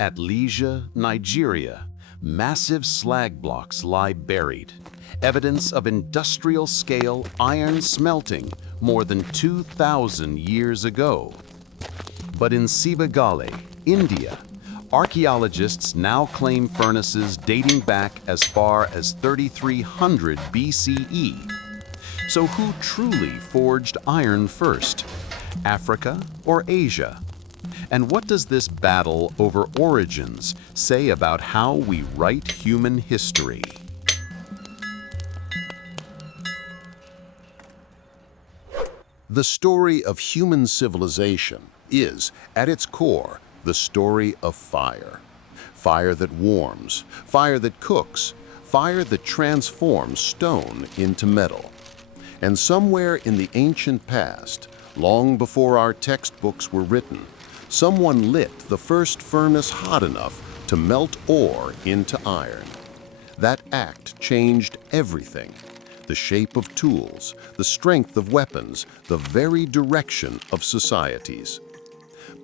At Lejja, Nigeria, massive slag blocks lie buried, evidence of industrial-scale iron smelting more than 2,000 years ago. But in Sivagalai, India, archaeologists now claim furnaces dating back as far as 3300 BCE. So who truly forged iron first, Africa or Asia? And what does this battle over origins say about how we write human history? The story of human civilization is, at its core, the story of fire. Fire that warms, fire that cooks, fire that transforms stone into metal. And somewhere in the ancient past, long before our textbooks were written, someone lit the first furnace hot enough to melt ore into iron. That act changed everything: the shape of tools, the strength of weapons, the very direction of societies.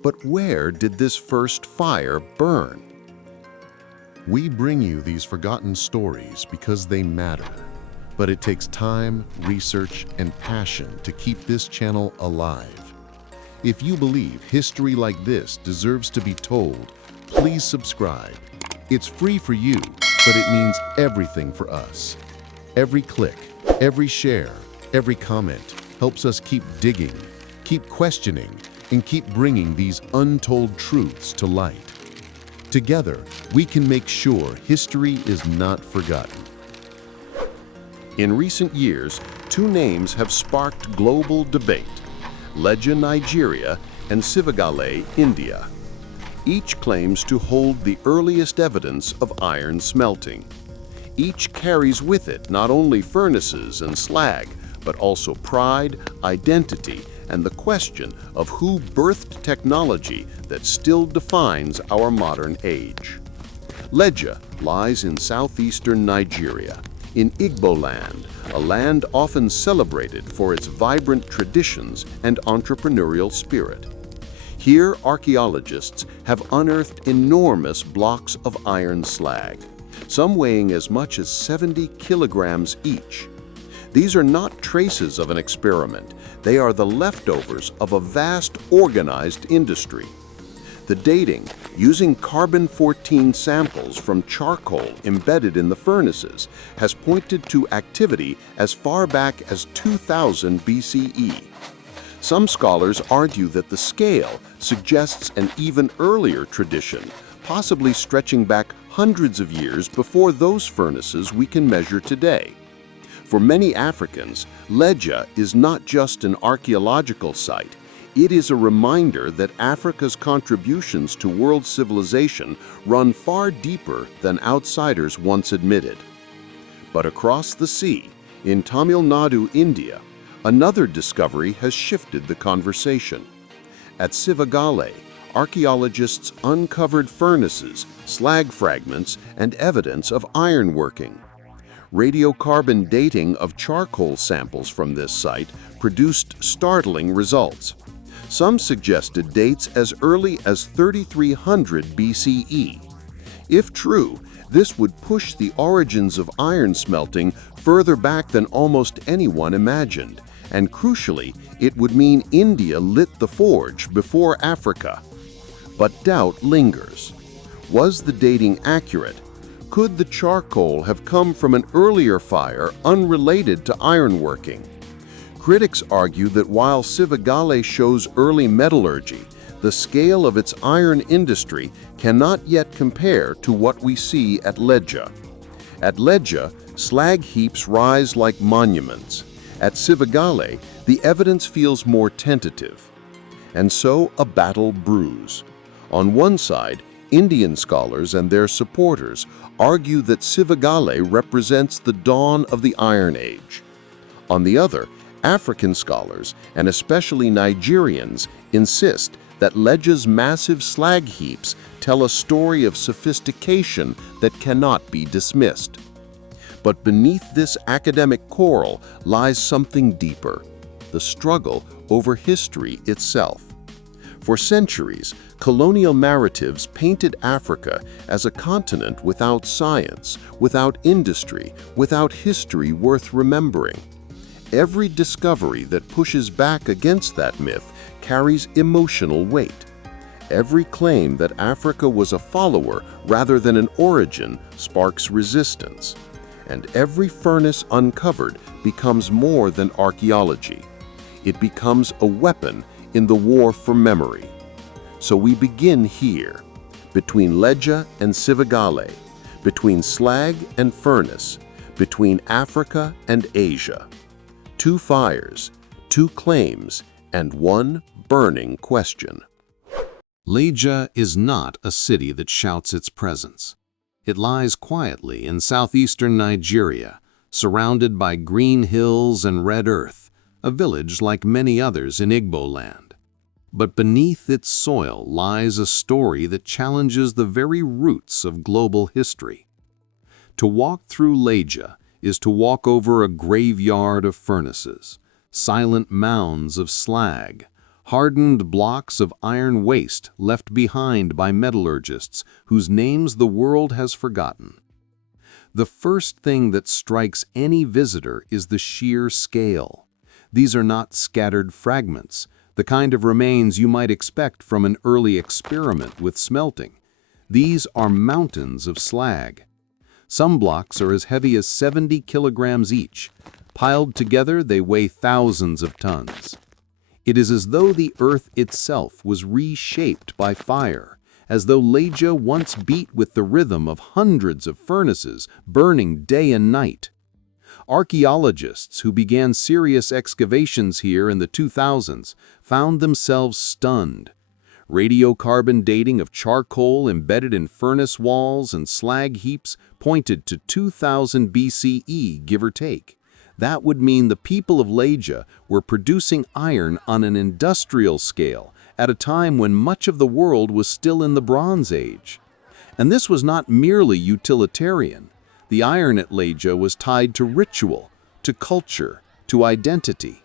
But where did this first fire burn? We bring you these forgotten stories because they matter. But it takes time, research, and passion to keep this channel alive. If you believe history like this deserves to be told, please subscribe. It's free for you, but it means everything for us. Every click, every share, every comment helps us keep digging, keep questioning, and keep bringing these untold truths to light. Together, we can make sure history is not forgotten. In recent years, two names have sparked global debate: Lejja, Nigeria, and Sivagalai, India. Each claims to hold the earliest evidence of iron smelting. Each carries with it not only furnaces and slag, but also pride, identity, and the question of who birthed technology that still defines our modern age. Lejja lies in southeastern Nigeria, in Igbo land, a land often celebrated for its vibrant traditions and entrepreneurial spirit. Here, archaeologists have unearthed enormous blocks of iron slag, some weighing as much as 70 kilograms each. These are not traces of an experiment. They are the leftovers of a vast organized industry. The dating, using carbon-14 samples from charcoal embedded in the furnaces, has pointed to activity as far back as 2000 BCE. Some scholars argue that the scale suggests an even earlier tradition, possibly stretching back hundreds of years before those furnaces we can measure today. For many Africans, Lejja is not just an archaeological site. It is a reminder that Africa's contributions to world civilization run far deeper than outsiders once admitted. But across the sea, in Tamil Nadu, India, another discovery has shifted the conversation. At Sivagalai, archaeologists uncovered furnaces, slag fragments, and evidence of ironworking. Radiocarbon dating of charcoal samples from this site produced startling results. Some suggested dates as early as 3300 BCE. If true, this would push the origins of iron smelting further back than almost anyone imagined, and crucially, it would mean India lit the forge before Africa. But doubt lingers. Was the dating accurate? Could the charcoal have come from an earlier fire unrelated to ironworking? Critics argue that while Sivagalai shows early metallurgy, the scale of its iron industry cannot yet compare to what we see at Lejja. At Lejja, slag heaps rise like monuments. At Sivagalai, the evidence feels more tentative. And so a battle brews. On one side, Indian scholars and their supporters argue that Sivagalai represents the dawn of the Iron Age. On the other, African scholars, and especially Nigerians, insist that Lejja's massive slag heaps tell a story of sophistication that cannot be dismissed. But beneath this academic coral lies something deeper: the struggle over history itself. For centuries, colonial narratives painted Africa as a continent without science, without industry, without history worth remembering. Every discovery that pushes back against that myth carries emotional weight. Every claim that Africa was a follower rather than an origin sparks resistance. And every furnace uncovered becomes more than archaeology. It becomes a weapon in the war for memory. So we begin here, between Lejja and Sivagalai, between slag and furnace, between Africa and Asia. Two fires, two claims, and one burning question. Lejja is not a city that shouts its presence. It lies quietly in southeastern Nigeria, surrounded by green hills and red earth, a village like many others in Igbo land. But beneath its soil lies a story that challenges the very roots of global history. To walk through Lejja is to walk over a graveyard of furnaces, silent mounds of slag, hardened blocks of iron waste left behind by metallurgists whose names the world has forgotten. The first thing that strikes any visitor is the sheer scale. These are not scattered fragments, the kind of remains you might expect from an early experiment with smelting. These are mountains of slag. Some blocks are as heavy as 70 kilograms each. Piled together, they weigh thousands of tons. It is as though the earth itself was reshaped by fire, as though Lejja once beat with the rhythm of hundreds of furnaces burning day and night. Archaeologists who began serious excavations here in the 2000s found themselves stunned. Radiocarbon dating of charcoal embedded in furnace walls and slag heaps pointed to 2000 BCE, give or take. That would mean the people of Lejja were producing iron on an industrial scale at a time when much of the world was still in the Bronze Age. And this was not merely utilitarian. The iron at Lejja was tied to ritual, to culture, to identity.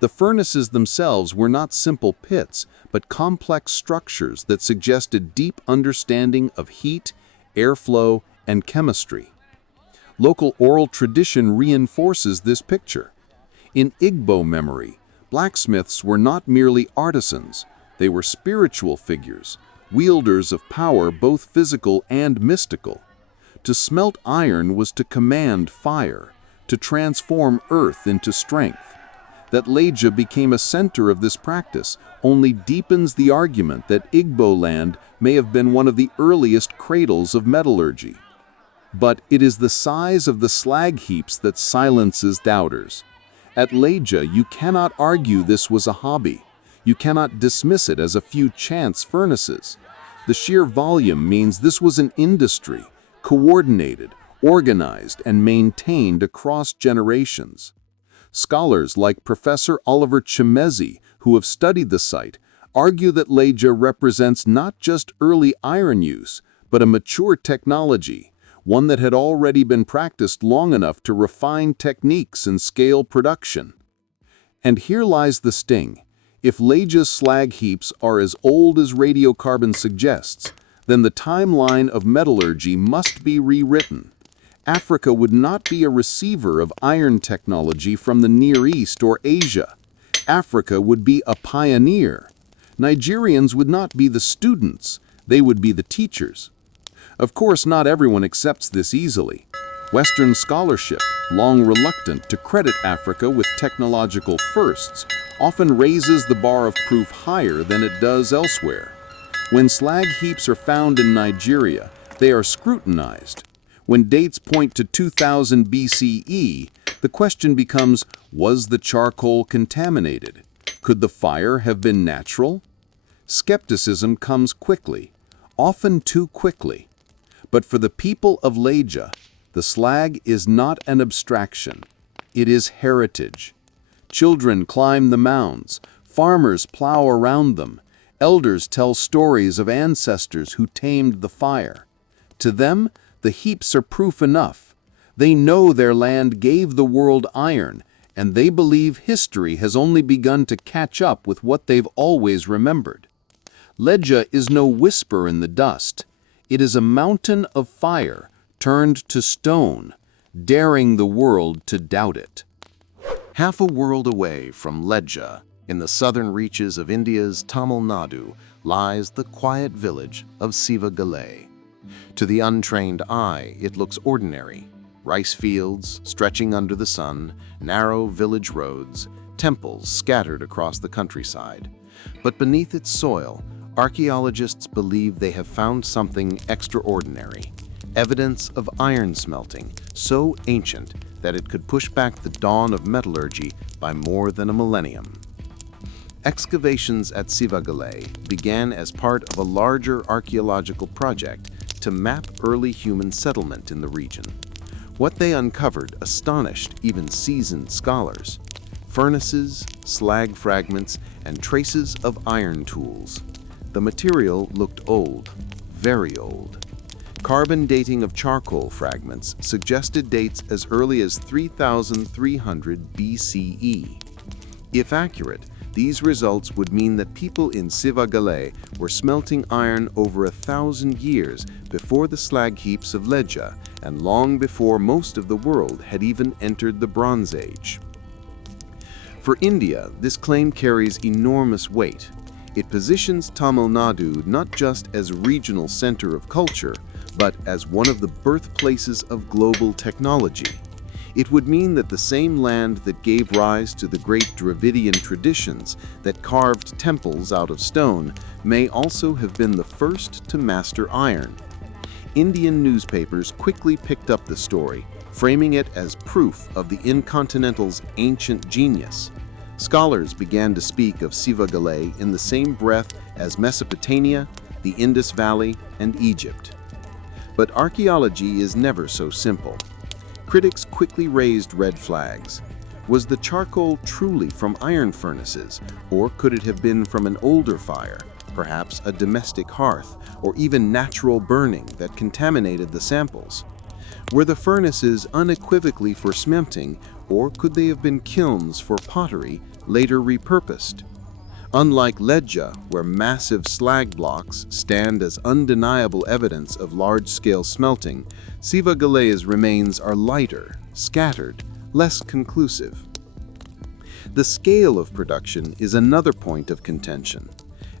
The furnaces themselves were not simple pits, but complex structures that suggested deep understanding of heat, airflow, and chemistry. Local oral tradition reinforces this picture. In Igbo memory, blacksmiths were not merely artisans, they were spiritual figures, wielders of power both physical and mystical. To smelt iron was to command fire, to transform earth into strength. That Lejja became a center of this practice only deepens the argument that Igbo land may have been one of the earliest cradles of metallurgy. But it is the size of the slag heaps that silences doubters. At Lejja, you cannot argue this was a hobby. You cannot dismiss it as a few chance furnaces. The sheer volume means this was an industry, coordinated, organized, and maintained across generations. Scholars like Professor Oliver Chimezi, who have studied the site, argue that Lejja represents not just early iron use, but a mature technology, one that had already been practiced long enough to refine techniques and scale production. And here lies the sting. If Lejja's slag heaps are as old as radiocarbon suggests, then the timeline of metallurgy must be rewritten. Africa would not be a receiver of iron technology from the Near East or Asia. Africa would be a pioneer. Nigerians would not be the students, they would be the teachers. Of course, not everyone accepts this easily. Western scholarship, long reluctant to credit Africa with technological firsts, often raises the bar of proof higher than it does elsewhere. When slag heaps are found in Nigeria, they are scrutinized. When dates point to 2000 BCE, the question becomes, was the charcoal contaminated? Could the fire have been natural? Skepticism comes quickly, often too quickly. But for the people of Lejja, the slag is not an abstraction. It is heritage. Children climb the mounds, farmers plow around them, elders tell stories of ancestors who tamed the fire. To them, the heaps are proof enough. They know their land gave the world iron, and they believe history has only begun to catch up with what they've always remembered. Lejja is no whisper in the dust. It is a mountain of fire turned to stone, daring the world to doubt it. Half a world away from Lejja, in the southern reaches of India's Tamil Nadu, lies the quiet village of Sivagalai. To the untrained eye, it looks ordinary. Rice fields stretching under the sun, narrow village roads, temples scattered across the countryside. But beneath its soil, archaeologists believe they have found something extraordinary. Evidence of iron smelting, so ancient that it could push back the dawn of metallurgy by more than a millennium. Excavations at Sivagalai began as part of a larger archaeological project to map early human settlement in the region. What they uncovered astonished even seasoned scholars: furnaces, slag fragments, and traces of iron tools. The material looked old, very old. Carbon dating of charcoal fragments suggested dates as early as 3,300 BCE. If accurate, these results would mean that people in Sivagalai were smelting iron over 1,000 years before the slag heaps of Lejja and long before most of the world had even entered the Bronze Age. For India, this claim carries enormous weight. It positions Tamil Nadu not just as a regional center of culture, but as one of the birthplaces of global technology. It would mean that the same land that gave rise to the great Dravidian traditions that carved temples out of stone may also have been the first to master iron. Indian newspapers quickly picked up the story, framing it as proof of the incontinental's ancient genius. Scholars began to speak of Sivagalai in the same breath as Mesopotamia, the Indus Valley, and Egypt. But archaeology is never so simple. Critics quickly raised red flags. Was the charcoal truly from iron furnaces, or could it have been from an older fire, perhaps a domestic hearth, or even natural burning that contaminated the samples? Were the furnaces unequivocally for smelting, or could they have been kilns for pottery, later repurposed? Unlike Lejja, where massive slag blocks stand as undeniable evidence of large-scale smelting, Sivagalai's remains are lighter, scattered, less conclusive. The scale of production is another point of contention.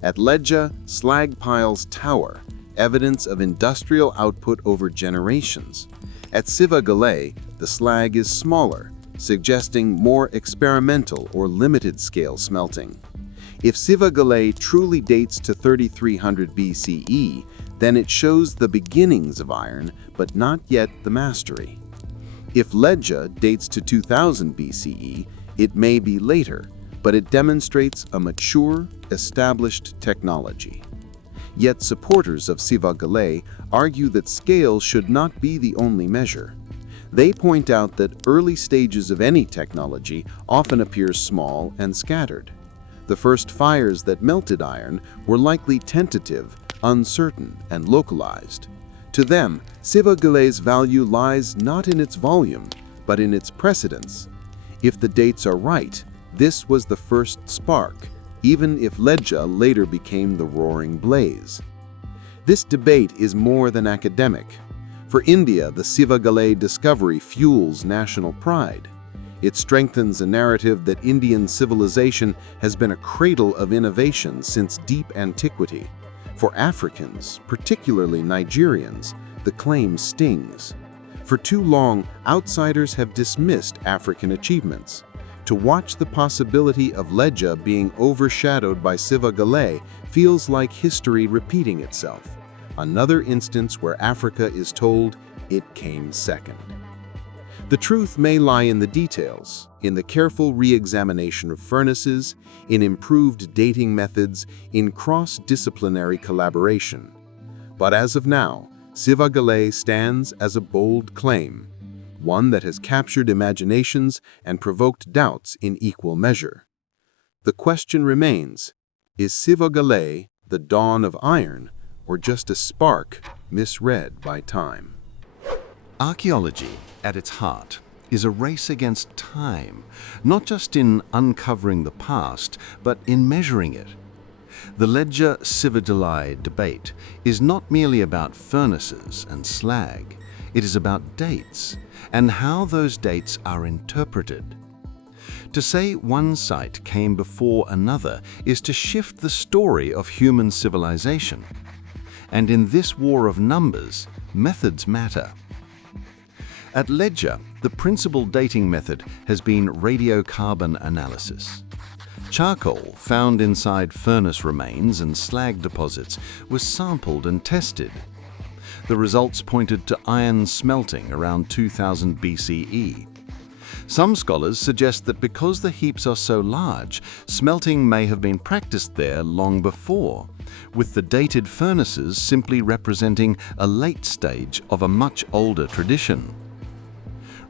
At Lejja, slag piles tower, evidence of industrial output over generations. At Sivagalai, the slag is smaller, suggesting more experimental or limited-scale smelting. If Sivagalai truly dates to 3300 BCE, then it shows the beginnings of iron, but not yet the mastery. If Lejja dates to 2000 BCE, it may be later, but it demonstrates a mature, established technology. Yet supporters of Sivagalai argue that scale should not be the only measure. They point out that early stages of any technology often appear small and scattered. The first fires that melted iron were likely tentative, uncertain, and localized. To them, Sivagalai's value lies not in its volume, but in its precedence. If the dates are right, this was the first spark, even if Lejja later became the roaring blaze. This debate is more than academic. For India, the Sivagalai discovery fuels national pride. It strengthens a narrative that Indian civilization has been a cradle of innovation since deep antiquity. For Africans, particularly Nigerians, the claim stings. For too long, outsiders have dismissed African achievements. To watch the possibility of Lejja being overshadowed by Sivagalai feels like history repeating itself. Another instance where Africa is told it came second. The truth may lie in the details, in the careful re-examination of furnaces, in improved dating methods, in cross-disciplinary collaboration. But as of now, Sivagalai stands as a bold claim, one that has captured imaginations and provoked doubts in equal measure. The question remains, is Sivagalai the dawn of iron, or just a spark misread by time? Archaeology, at its heart, is a race against time, not just in uncovering the past, but in measuring it. The Lejja-Sivagalai debate is not merely about furnaces and slag, it is about dates and how those dates are interpreted. To say one site came before another is to shift the story of human civilization. And in this war of numbers, methods matter. At Lejja, the principal dating method has been radiocarbon analysis. Charcoal found inside furnace remains and slag deposits was sampled and tested. The results pointed to iron smelting around 2000 BCE. Some scholars suggest that because the heaps are so large, smelting may have been practiced there long before, with the dated furnaces simply representing a late stage of a much older tradition.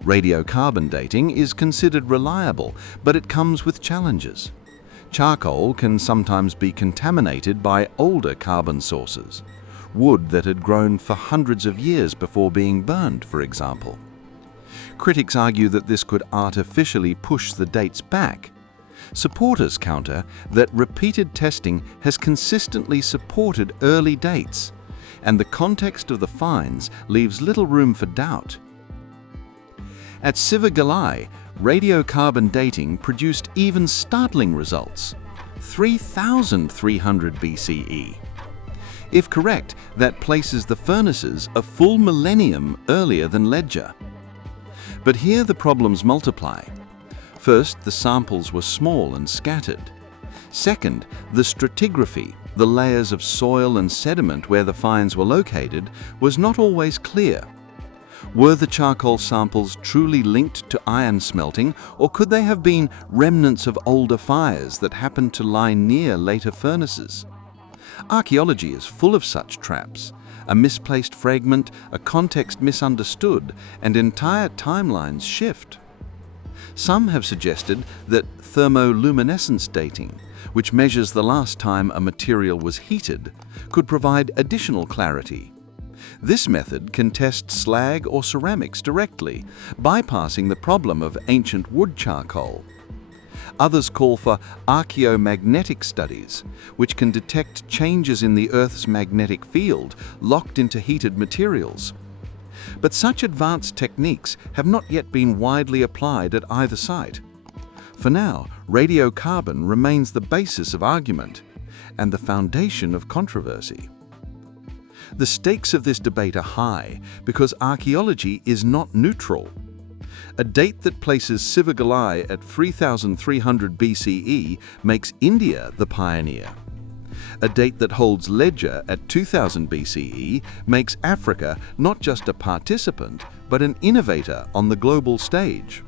Radiocarbon dating is considered reliable, but it comes with challenges. Charcoal can sometimes be contaminated by older carbon sources, wood that had grown for hundreds of years before being burned, for example. Critics argue that this could artificially push the dates back. Supporters counter that repeated testing has consistently supported early dates, and the context of the finds leaves little room for doubt. At Sivagalai, radiocarbon dating produced even startling results: 3,300 BCE. If correct, that places the furnaces a full millennium earlier than Lejja. But here the problems multiply. First, the samples were small and scattered. Second, the stratigraphy, the layers of soil and sediment where the finds were located, was not always clear. Were the charcoal samples truly linked to iron smelting, or could they have been remnants of older fires that happened to lie near later furnaces? Archaeology is full of such traps. A misplaced fragment, a context misunderstood, and entire timelines shift. Some have suggested that thermoluminescence dating, which measures the last time a material was heated, could provide additional clarity. This method can test slag or ceramics directly, bypassing the problem of ancient wood charcoal. Others call for archaeomagnetic studies, which can detect changes in the Earth's magnetic field locked into heated materials. But such advanced techniques have not yet been widely applied at either site. For now, radiocarbon remains the basis of argument and the foundation of controversy. The stakes of this debate are high because archaeology is not neutral. A date that places Sivagalai at 3,300 BCE makes India the pioneer. A date that holds Lejja at 2000 BCE makes Africa not just a participant, but an innovator on the global stage.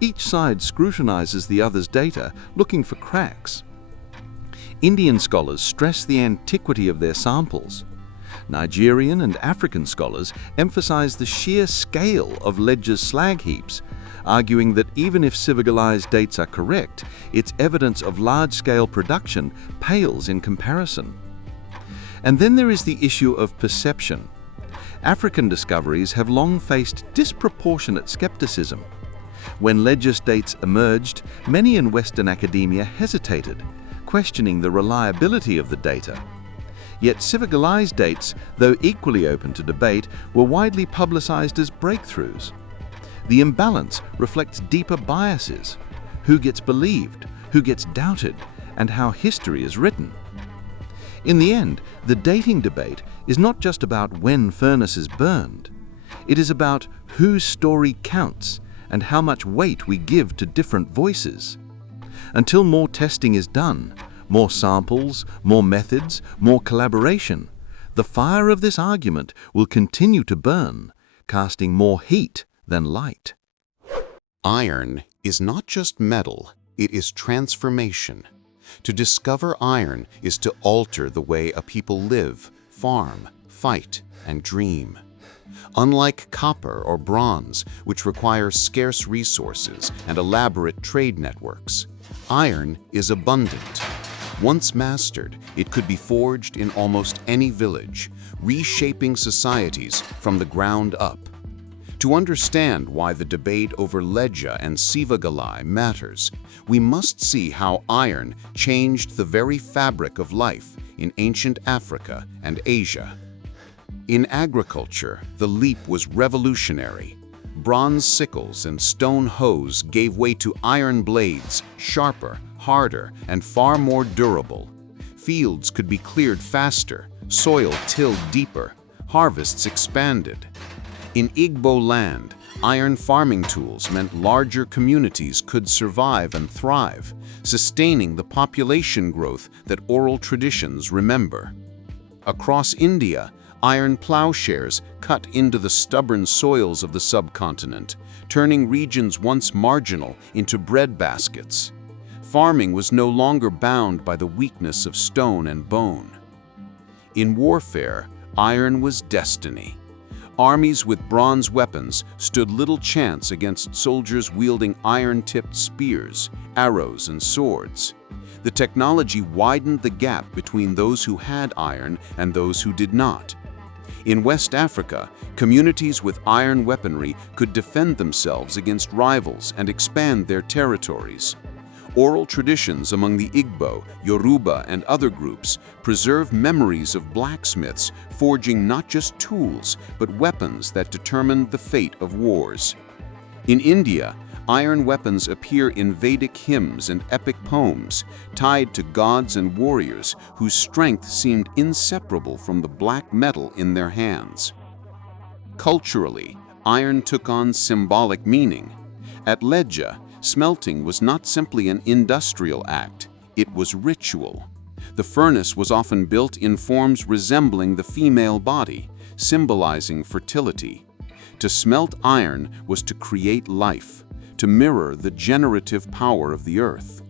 Each side scrutinizes the other's data, looking for cracks. Indian scholars stress the antiquity of their samples. Nigerian and African scholars emphasize the sheer scale of Lejja's slag heaps, arguing that even if Sivagalai's dates are correct, its evidence of large-scale production pales in comparison. And then there is the issue of perception. African discoveries have long faced disproportionate skepticism. When Lejja's dates emerged, many in Western academia hesitated, questioning the reliability of the data. Yet Sivagalai's dates, though equally open to debate, were widely publicized as breakthroughs. The imbalance reflects deeper biases: who gets believed, who gets doubted, and how history is written. In the end, the dating debate is not just about when furnaces burned. It is about whose story counts and how much weight we give to different voices. Until more testing is done, more samples, more methods, more collaboration, the fire of this argument will continue to burn, casting more heat than light. Iron is not just metal, it is transformation. To discover iron is to alter the way a people live, farm, fight, and dream. Unlike copper or bronze, which require scarce resources and elaborate trade networks, iron is abundant. Once mastered, it could be forged in almost any village, reshaping societies from the ground up. To understand why the debate over Lejja and Sivagalai matters, we must see how iron changed the very fabric of life in ancient Africa and Asia. In agriculture, the leap was revolutionary. Bronze sickles and stone hoes gave way to iron blades, sharper, harder, and far more durable. Fields could be cleared faster, soil tilled deeper, harvests expanded. In Igbo land, iron farming tools meant larger communities could survive and thrive, sustaining the population growth that oral traditions remember. Across India, iron plowshares cut into the stubborn soils of the subcontinent, turning regions once marginal into breadbaskets. Farming was no longer bound by the weakness of stone and bone. In warfare, iron was destiny. Armies with bronze weapons stood little chance against soldiers wielding iron-tipped spears, arrows, and swords. The technology widened the gap between those who had iron and those who did not. In West Africa, communities with iron weaponry could defend themselves against rivals and expand their territories. Oral traditions among the Igbo, Yoruba, and other groups preserve memories of blacksmiths forging not just tools, but weapons that determined the fate of wars. In India, iron weapons appear in Vedic hymns and epic poems, tied to gods and warriors whose strength seemed inseparable from the black metal in their hands. Culturally, iron took on symbolic meaning. At Lejja, smelting was not simply an industrial act, it was ritual. The furnace was often built in forms resembling the female body, symbolizing fertility. To smelt iron was to create life, to mirror the generative power of the earth.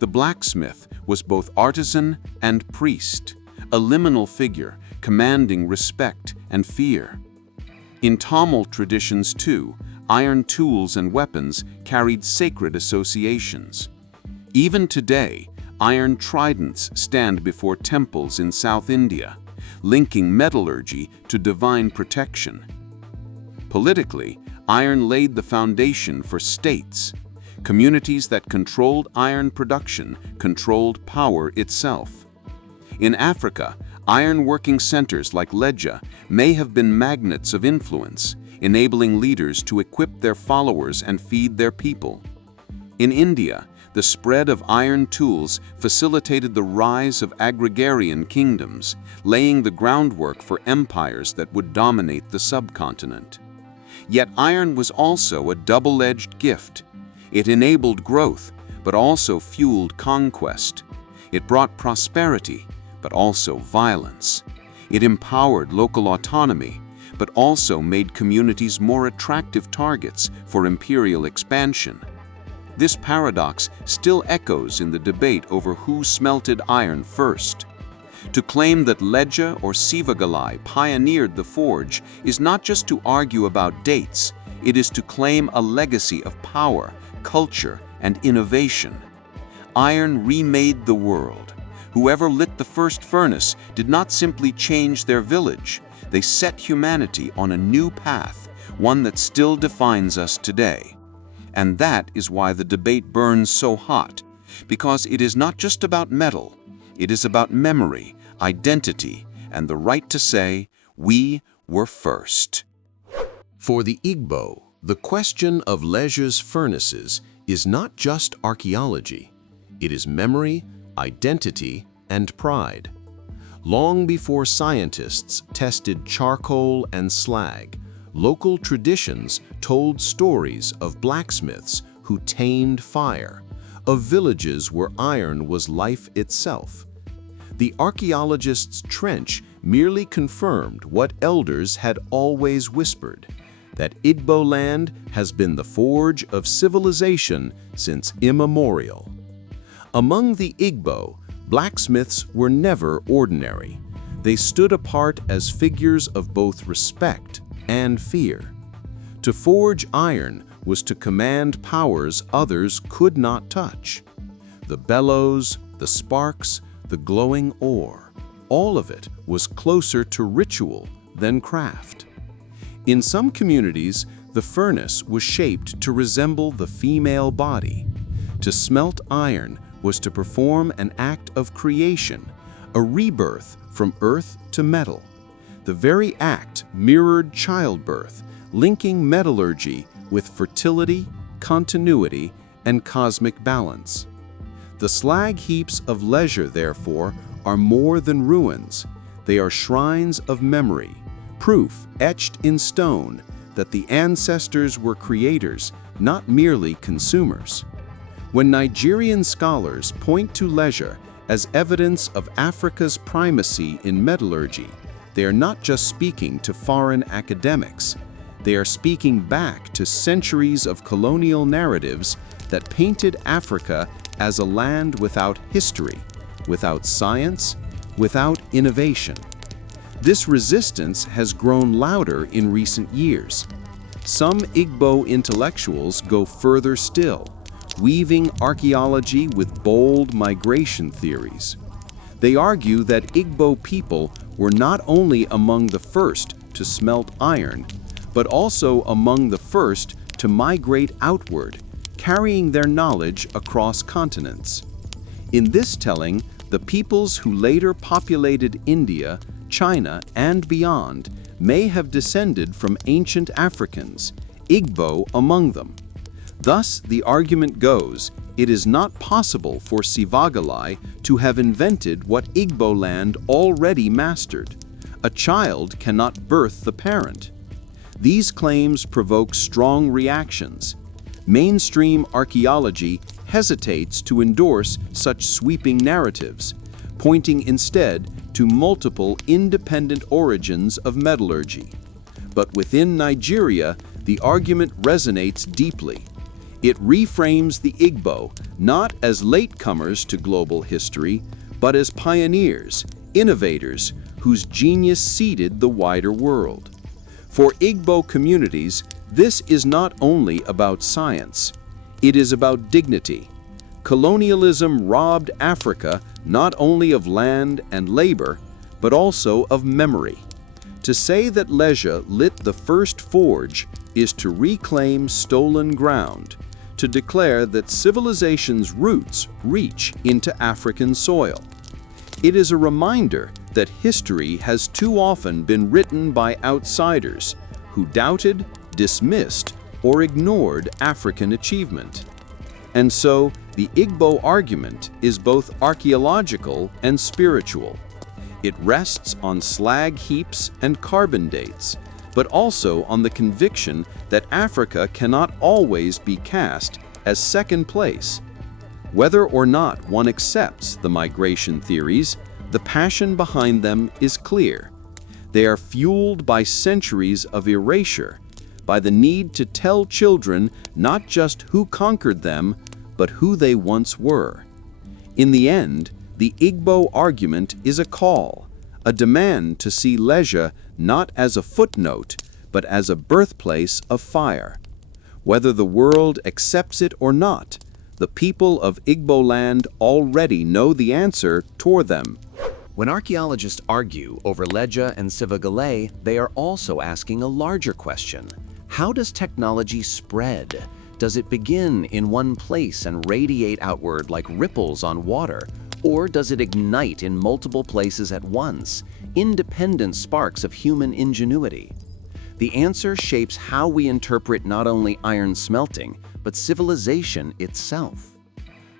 The blacksmith was both artisan and priest, a liminal figure commanding respect and fear. In Tamil traditions too, iron tools and weapons carried sacred associations. Even today, iron tridents stand before temples in South India, linking metallurgy to divine protection. Politically, iron laid the foundation for states. Communities that controlled iron production controlled power itself. In Africa, iron-working centers like Lejja may have been magnets of influence, enabling leaders to equip their followers and feed their people. In India, the spread of iron tools facilitated the rise of agrarian kingdoms, laying the groundwork for empires that would dominate the subcontinent. Yet iron was also a double-edged gift. It enabled growth, but also fueled conquest. It brought prosperity, but also violence. It empowered local autonomy, but also made communities more attractive targets for imperial expansion. This paradox still echoes in the debate over who smelted iron first. To claim that Lejja or Sivagalai pioneered the forge is not just to argue about dates, it is to claim a legacy of power, culture, and innovation. Iron remade the world. Whoever lit the first furnace did not simply change their village. They set humanity on a new path, one that still defines us today. And that is why the debate burns so hot, because it is not just about metal, it is about memory, identity, and the right to say, we were first. For the Igbo, the question of Lejja's furnaces is not just archaeology. It is memory, identity, and pride. Long before scientists tested charcoal and slag, local traditions told stories of blacksmiths who tamed fire, of villages where iron was life itself. The archaeologists' trench merely confirmed what elders had always whispered, that Igbo land has been the forge of civilization since immemorial. Among the Igbo, blacksmiths were never ordinary. They stood apart as figures of both respect and fear. To forge iron was to command powers others could not touch. The bellows, the sparks, the glowing ore, all of it was closer to ritual than craft. In some communities, the furnace was shaped to resemble the female body. To smelt iron was to perform an act of creation, a rebirth from earth to metal. The very act mirrored childbirth, linking metallurgy with fertility, continuity, and cosmic balance. The slag heaps of Lejja, therefore, are more than ruins. They are shrines of memory, proof etched in stone that the ancestors were creators, not merely consumers. When Nigerian scholars point to Lejja as evidence of Africa's primacy in metallurgy, they are not just speaking to foreign academics. They are speaking back to centuries of colonial narratives that painted Africa as a land without history, without science, without innovation. This resistance has grown louder in recent years. Some Igbo intellectuals go further still, weaving archaeology with bold migration theories. They argue that Igbo people were not only among the first to smelt iron, but also among the first to migrate outward, carrying their knowledge across continents. In this telling, the peoples who later populated India, China, and beyond may have descended from ancient Africans, Igbo among them. Thus, the argument goes, it is not possible for Sivagalai to have invented what Igbo land already mastered. A child cannot birth the parent. These claims provoke strong reactions. Mainstream archaeology hesitates to endorse such sweeping narratives, pointing instead to multiple independent origins of metallurgy. But within Nigeria, the argument resonates deeply. It reframes the Igbo not as latecomers to global history, but as pioneers, innovators, whose genius seeded the wider world. For Igbo communities, this is not only about science, it is about dignity. Colonialism robbed Africa not only of land and labor, but also of memory. To say that Lejja lit the first forge is to reclaim stolen ground, to declare that civilization's roots reach into African soil. It is a reminder that history has too often been written by outsiders who doubted, dismissed, or ignored African achievement. And so, the Igbo argument is both archaeological and spiritual. It rests on slag heaps and carbon dates, but also on the conviction that Africa cannot always be cast as second place. Whether or not one accepts the migration theories, the passion behind them is clear. They are fueled by centuries of erasure, by the need to tell children not just who conquered them, but who they once were. In the end, the Igbo argument is a call, a demand to see Lejja not as a footnote, but as a birthplace of fire. Whether the world accepts it or not, the people of Igbo land already know the answer toward them. When archaeologists argue over Lejja and Sivagalai, they are also asking a larger question. How does technology spread? Does it begin in one place and radiate outward like ripples on water? Or does it ignite in multiple places at once, independent sparks of human ingenuity? The answer shapes how we interpret not only iron smelting, but civilization itself.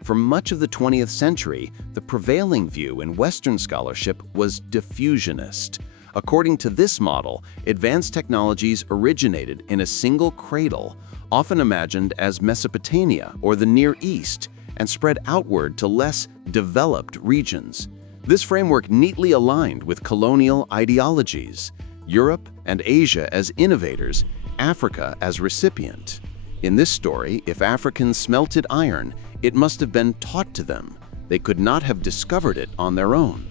For much of the 20th century, the prevailing view in Western scholarship was diffusionist. According to this model, advanced technologies originated in a single cradle, often imagined as Mesopotamia or the Near East, and spread outward to less developed regions. This framework neatly aligned with colonial ideologies, Europe and Asia as innovators, Africa as recipient. In this story, if Africans smelted iron, it must have been taught to them. They could not have discovered it on their own.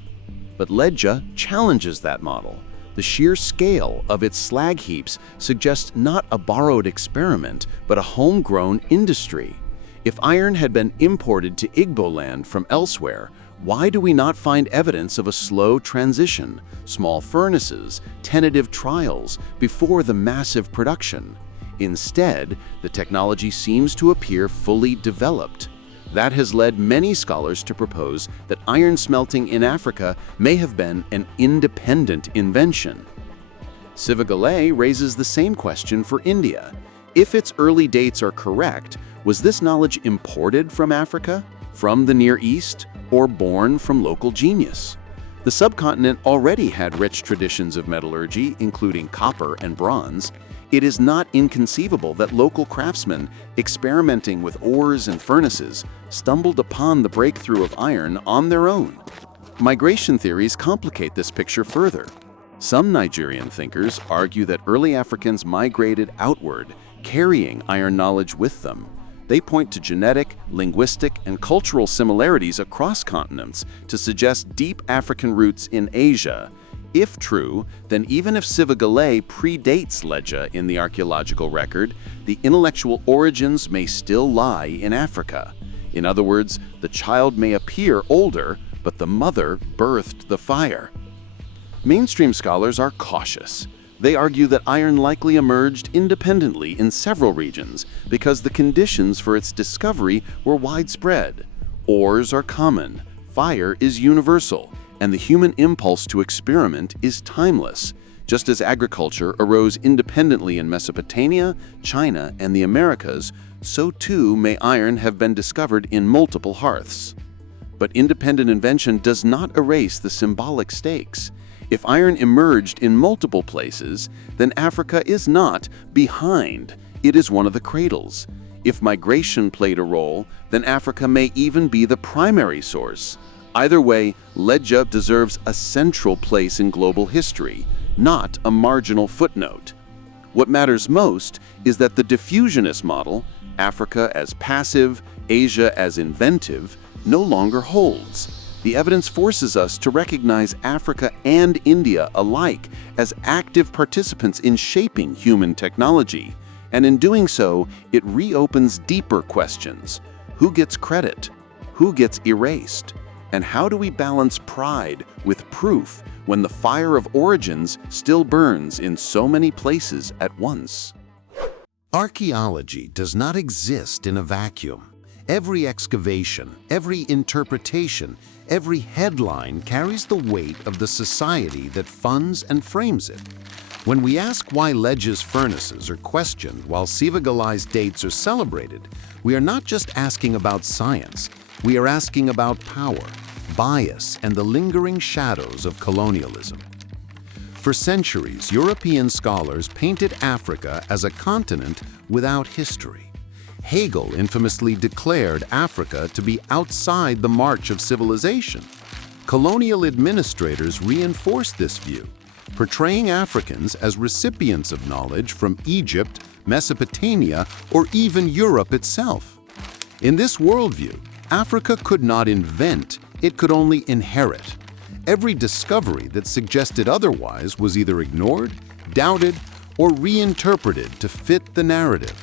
But Lejja challenges that model. The sheer scale of its slag heaps suggests not a borrowed experiment, but a homegrown industry. If iron had been imported to Igbo land from elsewhere, why do we not find evidence of a slow transition, small furnaces, tentative trials, before the massive production? Instead, the technology seems to appear fully developed. That has led many scholars to propose that iron smelting in Africa may have been an independent invention. Sivagalai raises the same question for India. If its early dates are correct, was this knowledge imported from Africa, from the Near East, or born from local genius? The subcontinent already had rich traditions of metallurgy, including copper and bronze. It is not inconceivable that local craftsmen, experimenting with ores and furnaces, stumbled upon the breakthrough of iron on their own. Migration theories complicate this picture further. Some Nigerian thinkers argue that early Africans migrated outward, carrying iron knowledge with them. They point to genetic, linguistic, and cultural similarities across continents to suggest deep African roots in Asia. If true, then even if Sivagalai predates Lejja in the archaeological record, the intellectual origins may still lie in Africa. In other words, the child may appear older, but the mother birthed the fire. Mainstream scholars are cautious. They argue that iron likely emerged independently in several regions because the conditions for its discovery were widespread. Ores are common, fire is universal, and the human impulse to experiment is timeless. Just as agriculture arose independently in Mesopotamia, China, and the Americas, so too may iron have been discovered in multiple hearths. But independent invention does not erase the symbolic stakes. If iron emerged in multiple places, then Africa is not behind. It is one of the cradles. If migration played a role, then Africa may even be the primary source. Either way, Lejja deserves a central place in global history, not a marginal footnote. What matters most is that the diffusionist model, Africa as passive, Asia as inventive, no longer holds. The evidence forces us to recognize Africa and India alike as active participants in shaping human technology. And in doing so, it reopens deeper questions. Who gets credit? Who gets erased? And how do we balance pride with proof when the fire of origins still burns in so many places at once? Archaeology does not exist in a vacuum. Every excavation, every interpretation, every headline carries the weight of the society that funds and frames it. When we ask why Lejja's furnaces are questioned while Sivagalai's dates are celebrated, we are not just asking about science, we are asking about power, bias, and the lingering shadows of colonialism. For centuries, European scholars painted Africa as a continent without history. Hegel infamously declared Africa to be outside the march of civilization. Colonial administrators reinforced this view, portraying Africans as recipients of knowledge from Egypt, Mesopotamia, or even Europe itself. In this worldview, Africa could not invent, it could only inherit. Every discovery that suggested otherwise was either ignored, doubted, or reinterpreted to fit the narrative.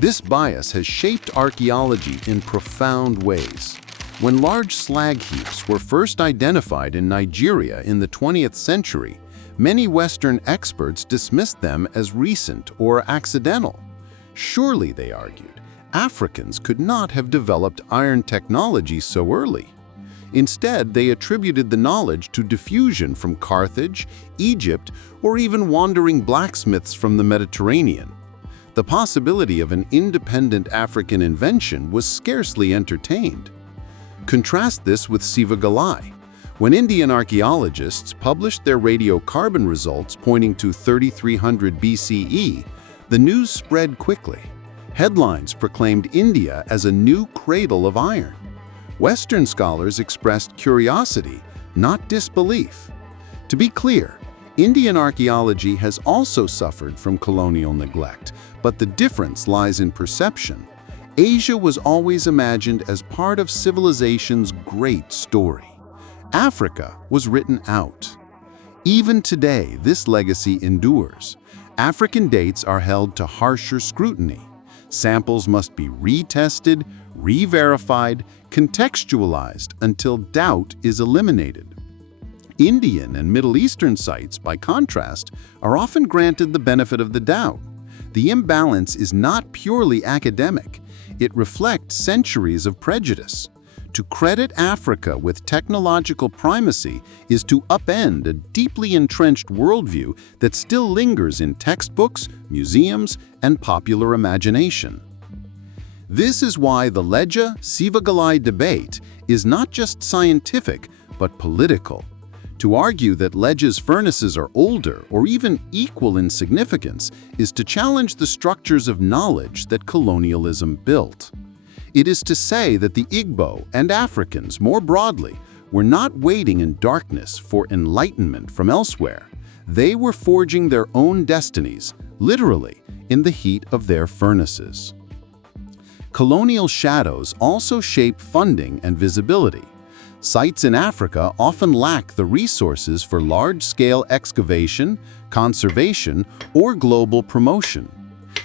This bias has shaped archaeology in profound ways. When large slag heaps were first identified in Nigeria in the 20th century, many Western experts dismissed them as recent or accidental. Surely, they argued, Africans could not have developed iron technology so early. Instead, they attributed the knowledge to diffusion from Carthage, Egypt, or even wandering blacksmiths from the Mediterranean. The possibility of an independent African invention was scarcely entertained. Contrast this with Sivagalai. When Indian archaeologists published their radiocarbon results pointing to 3300 BCE, the news spread quickly. Headlines proclaimed India as a new cradle of iron. Western scholars expressed curiosity, not disbelief. To be clear, Indian archaeology has also suffered from colonial neglect, but the difference lies in perception. Asia was always imagined as part of civilization's great story. Africa was written out. Even today, this legacy endures. African dates are held to harsher scrutiny. Samples must be retested, re-verified, contextualized until doubt is eliminated. Indian and Middle Eastern sites, by contrast, are often granted the benefit of the doubt. The imbalance is not purely academic. It reflects centuries of prejudice. To credit Africa with technological primacy is to upend a deeply entrenched worldview that still lingers in textbooks, museums, and popular imagination. This is why the Lejja Sivagalai debate is not just scientific, but political. To argue that Lejja's furnaces are older or even equal in significance is to challenge the structures of knowledge that colonialism built. It is to say that the Igbo and Africans, more broadly, were not waiting in darkness for enlightenment from elsewhere. They were forging their own destinies, literally, in the heat of their furnaces. Colonial shadows also shape funding and visibility. Sites in Africa often lack the resources for large-scale excavation, conservation, or global promotion.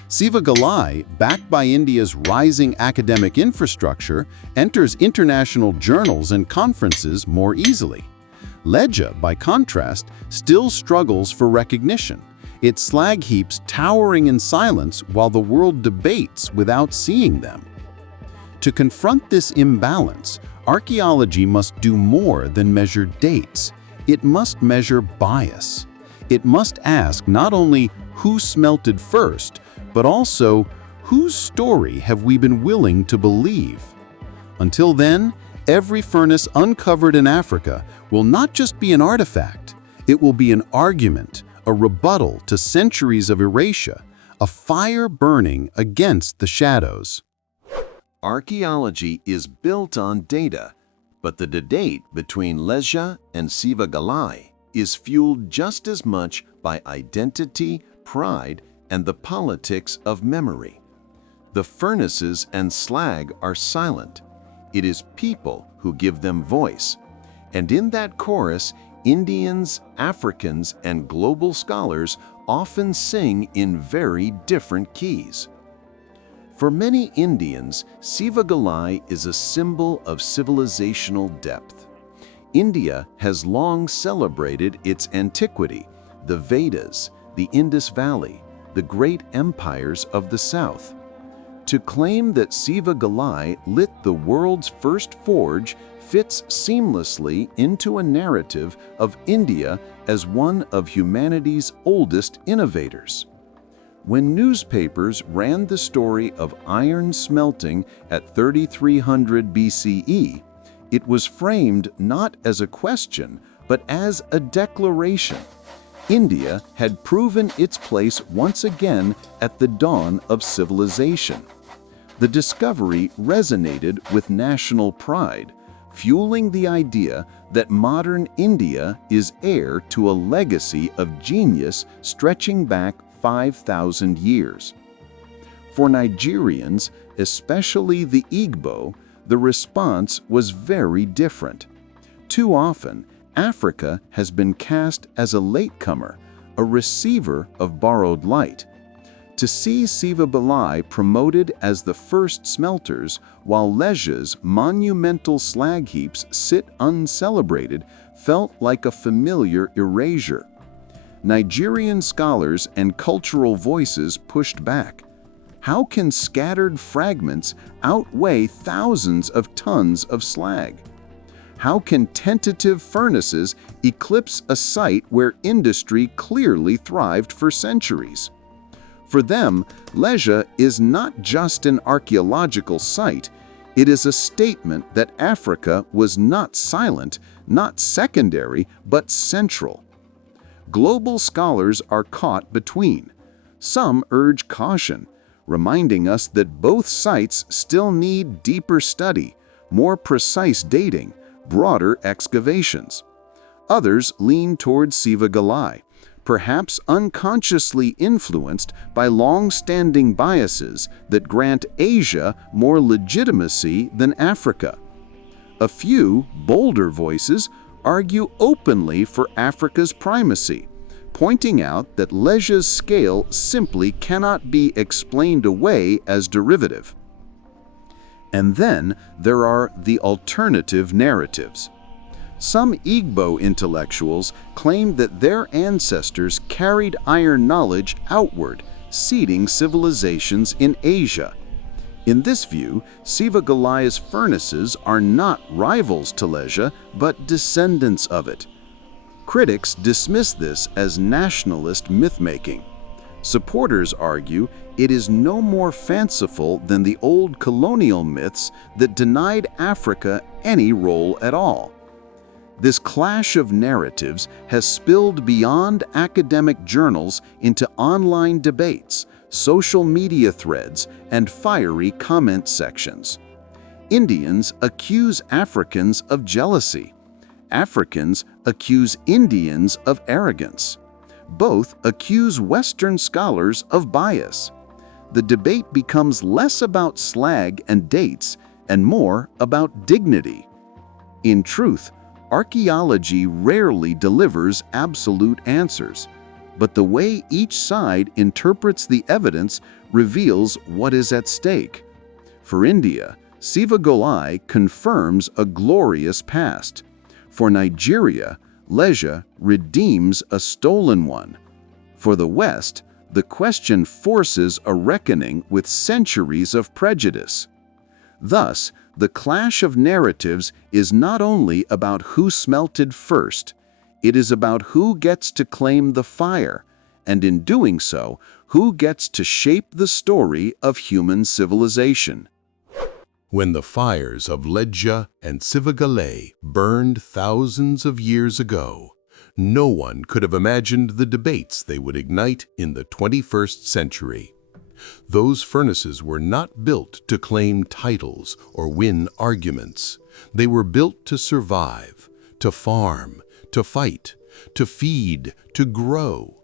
Sivagalai, backed by India's rising academic infrastructure, enters international journals and conferences more easily. Lejja, by contrast, still struggles for recognition, its slag heaps towering in silence while the world debates without seeing them. To confront this imbalance, archaeology must do more than measure dates. It must measure bias. It must ask not only who smelted first, but also whose story have we been willing to believe? Until then, every furnace uncovered in Africa will not just be an artifact, it will be an argument, a rebuttal to centuries of erasure, a fire burning against the shadows. Archaeology is built on data, but the debate between Lejja and Sivagalai is fueled just as much by identity, pride, and the politics of memory. The furnaces and slag are silent. It is people who give them voice. And in that chorus, Indians, Africans, and global scholars often sing in very different keys. For many Indians, Sivagalai is a symbol of civilizational depth. India has long celebrated its antiquity, the Vedas, the Indus Valley, the great empires of the South. To claim that Sivagalai lit the world's first forge fits seamlessly into a narrative of India as one of humanity's oldest innovators. When newspapers ran the story of iron smelting at 3300 BCE, it was framed not as a question, but as a declaration. India had proven its place once again at the dawn of civilization. The discovery resonated with national pride, fueling the idea that modern India is heir to a legacy of genius stretching back 5,000 years. For Nigerians, especially the Igbo, the response was very different. Too often, Africa has been cast as a latecomer, a receiver of borrowed light. To see Sivagalai promoted as the first smelters, while Lejja's monumental slag heaps sit uncelebrated, felt like a familiar erasure. Nigerian scholars and cultural voices pushed back. How can scattered fragments outweigh thousands of tons of slag? How can tentative furnaces eclipse a site where industry clearly thrived for centuries? For them, Lejja is not just an archaeological site, it is a statement that Africa was not silent, not secondary, but central. Global scholars are caught between. Some urge caution, reminding us that both sites still need deeper study, more precise dating, broader excavations. Others lean towards Sivagalai, perhaps unconsciously influenced by long-standing biases that grant Asia more legitimacy than Africa. A few, bolder voices argue openly for Africa's primacy, pointing out that Lejja's scale simply cannot be explained away as derivative. And then there are the alternative narratives. Some Igbo intellectuals claim that their ancestors carried iron knowledge outward, seeding civilizations in Asia. In this view, Sivagalai's furnaces are not rivals to Lejja, but descendants of it. Critics dismiss this as nationalist myth-making. Supporters argue it is no more fanciful than the old colonial myths that denied Africa any role at all. This clash of narratives has spilled beyond academic journals into online debates, social media threads, and fiery comment sections. Indians accuse Africans of jealousy. Africans accuse Indians of arrogance. Both accuse Western scholars of bias. The debate becomes less about slag and dates and more about dignity. In truth, archaeology rarely delivers absolute answers, but the way each side interprets the evidence reveals what is at stake. For India, Sivagalai confirms a glorious past. For Nigeria, Lejja redeems a stolen one. For the West, the question forces a reckoning with centuries of prejudice. Thus, the clash of narratives is not only about who smelted first, it is about who gets to claim the fire, and in doing so, who gets to shape the story of human civilization. When the fires of Lejja and Sivagalai burned thousands of years ago, no one could have imagined the debates they would ignite in the 21st century. Those furnaces were not built to claim titles or win arguments. They were built to survive, to farm, to fight, to feed, to grow.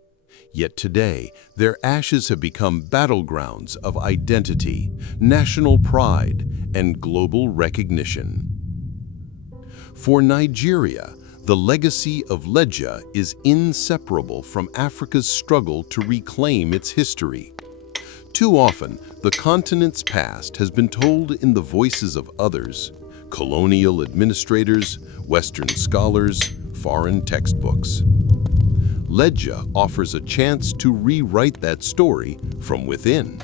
Yet today, their ashes have become battlegrounds of identity, national pride, and global recognition. For Nigeria, the legacy of Lejja is inseparable from Africa's struggle to reclaim its history. Too often, the continent's past has been told in the voices of others: colonial administrators, Western scholars, foreign textbooks. Lejja offers a chance to rewrite that story from within.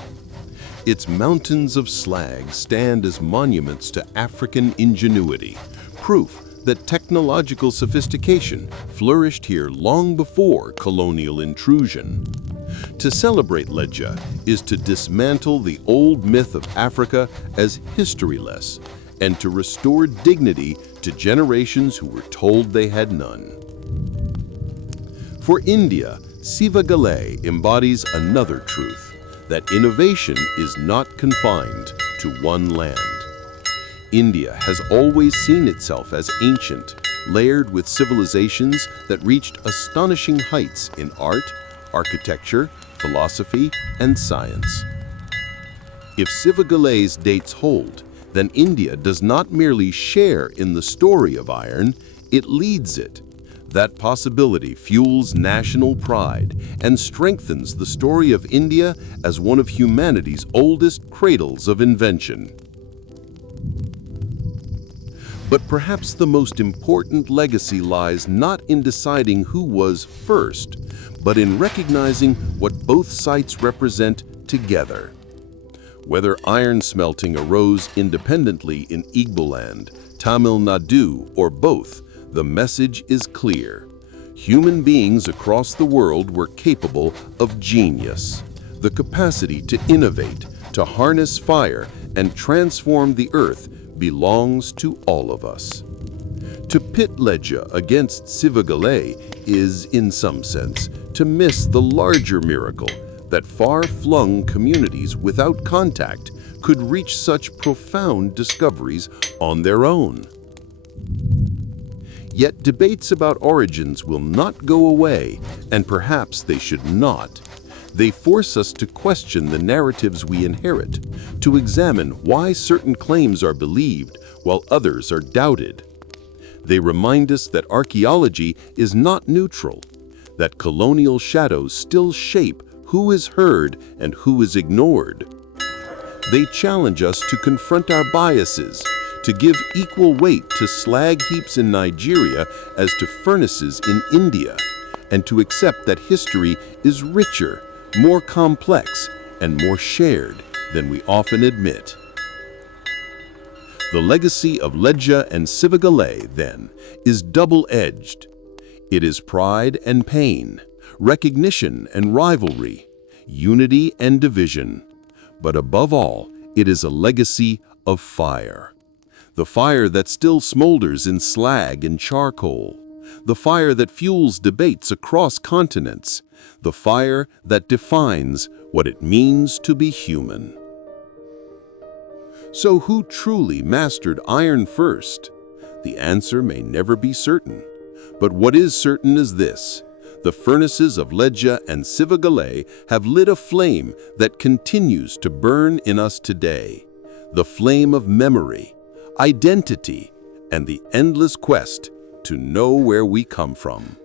Its mountains of slag stand as monuments to African ingenuity, proof that technological sophistication flourished here long before colonial intrusion. To celebrate Lejja is to dismantle the old myth of Africa as historyless and to restore dignity to generations who were told they had none. For India, Sivagalai embodies another truth, that innovation is not confined to one land. India has always seen itself as ancient, layered with civilizations that reached astonishing heights in art, architecture, philosophy, and science. If Sivagalai's dates hold, then India does not merely share in the story of iron, it leads it. That possibility fuels national pride and strengthens the story of India as one of humanity's oldest cradles of invention. But perhaps the most important legacy lies not in deciding who was first, but in recognizing what both sites represent together. Whether iron smelting arose independently in Igbo land, Tamil Nadu, or both, the message is clear. Human beings across the world were capable of genius, the capacity to innovate, to harness fire, and transform the earth belongs to all of us. To pit Lejja against Sivagalai is, in some sense, to miss the larger miracle that far-flung communities without contact could reach such profound discoveries on their own. Yet debates about origins will not go away, and perhaps they should not. They force us to question the narratives we inherit, to examine why certain claims are believed while others are doubted. They remind us that archaeology is not neutral, that colonial shadows still shape who is heard and who is ignored. They challenge us to confront our biases, to give equal weight to slag heaps in Nigeria as to furnaces in India, and to accept that history is richer, more complex and more shared than we often admit. The legacy of Lejja and Sivagalai, then, is double-edged. It is pride and pain, recognition and rivalry, unity and division. But above all, it is a legacy of fire. The fire that still smolders in slag and charcoal. The fire that fuels debates across continents. The fire that defines what it means to be human. So who truly mastered iron first? The answer may never be certain. But what is certain is this: the furnaces of Lejja and Sivagalai have lit a flame that continues to burn in us today. The flame of memory, identity, and the endless quest to know where we come from.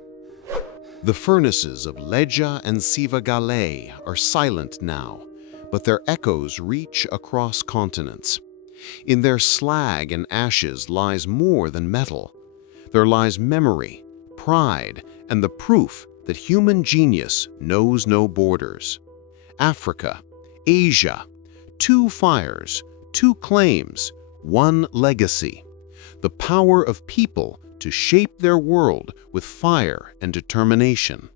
The furnaces of Lejja and Sivagalai are silent now, but their echoes reach across continents. In their slag and ashes lies more than metal. There lies memory, pride, and the proof that human genius knows no borders. Africa, Asia, two fires, two claims, one legacy. The power of people to shape their world with fire and determination.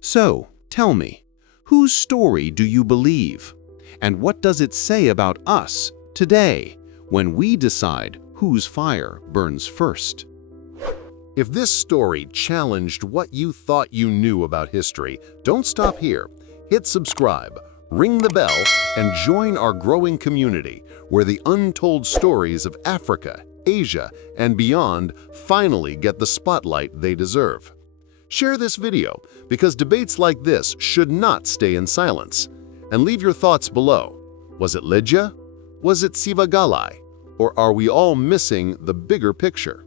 So, tell me, whose story do you believe? And what does it say about us today when we decide whose fire burns first? If this story challenged what you thought you knew about history, don't stop here. Hit subscribe, ring the bell, and join our growing community where the untold stories of Africa, Asia, and beyond finally get the spotlight they deserve. Share this video because debates like this should not stay in silence. And leave your thoughts below. Was it Lejja? Was it Sivagalai? Or are we all missing the bigger picture?